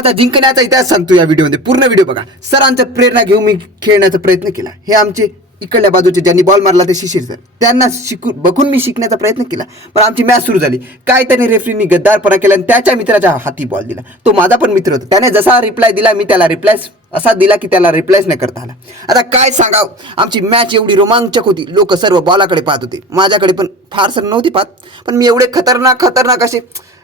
आता जिंकण्याचा इतिहास सांगतो या व्हिडिओमध्ये, पूर्ण व्हिडिओ बघा. सरांचं प्रेरणा घेऊन मी खेळण्याचा प्रयत्न केला. हे आमचे इकडल्या बाजूचे ज्यांनी बॉल मारला ते शिशिर सर, त्यांना बघून मी शिकण्याचा प्रयत्न केला. पण आमची मॅच सुरू झाली. काय त्याने रेफरीनी गद्दारपणा केला आणि त्याच्या मित्राच्या हाती बॉल दिला. तो माझा पण मित्र होता. त्याने जसा रिप्लाय दिला मी त्याला रिप्लाय असा दिला की त्याला रिप्लायच नाही करता आला. आता काय सांगाव, आमची मॅच एवढी रोमांचक होती. लोक सर्व बॉलाकडे पाहत होते. माझ्याकडे पण फारसं नव्हती पाहत, पण मी एवढे खतरनाक असे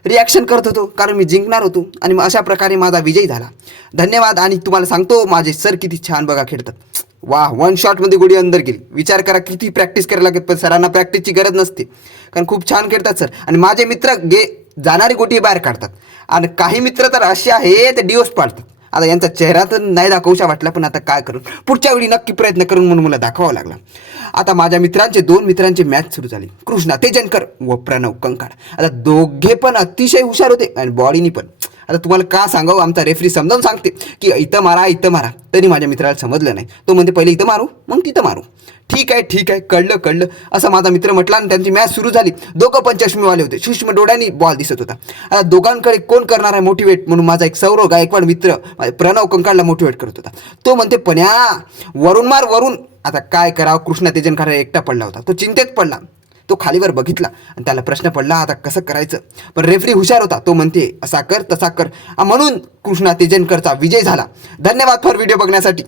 रिॲक्शन करत होतो कारण मी जिंकणार होतो. आणि अशा प्रकारे माझा विजय झाला. धन्यवाद. आणि तुम्हाला सांगतो माझे सर किती छान बघा खेळतात. वाह, 1 शॉटमध्ये गोडी अंदर गेली. विचार करा किती प्रॅक्टिस करायला लागेल. पण सरांना प्रॅक्टिसची गरज नसते कारण खूप छान खेळतात सर. आणि माझे मित्र जाणारी गोटी बाहेर काढतात. आणि काही मित्र तर असे आहे ते डिओस पाडतात. आता यांचा चेहरा तर नाही दाखवूशा वाटला, पण आता काय करून पुढच्या वेळी नक्की प्रयत्न करून म्हणून मला दाखवावं लागला. आता माझ्या दोन मित्रांची मॅच सुरू झाली. कृष्णा तेजनकर व प्रणव कंकाळ. आता दोघे पण अतिशय हुशार होते आणि बॉडीनी पण. आता तुम्हाला का सांगावं, आमचा रेफरी समजावून सांगते की इथं मारा, तरी माझ्या मित्राला समजलं नाही. तो म्हणते पहिले इथं मारू मग तिथं मारू. ठीक आहे कळलं असं माझा मित्र म्हटला. आणि त्यांची मॅच सुरू झाली. दोघं पण चष्मेवाले होते. सूक्ष्म डोळ्यांनी बॉल दिसत होता. आता दोघांकडे कोण करणार आहे मोटिवेट म्हणून माझा एक सौरव गायकवाड मित्र प्रणव कंकाळला मोटिवेट करत होता. तो म्हणते पण्या वरून मार वरून. आता काय करावं, कृष्णा तेजनकर एकटा पडला होता. तो चिंतेत पडला. तो खालीवर बघितला आणि त्याला प्रश्न पडला आता कसं करायचं. पण रेफरी हुशार होता. तो म्हणते असा कर तसा कर. म्हणून कृष्णा तेजनकरचा विजय झाला. धन्यवाद फॉर व्हिडिओ बघण्यासाठी.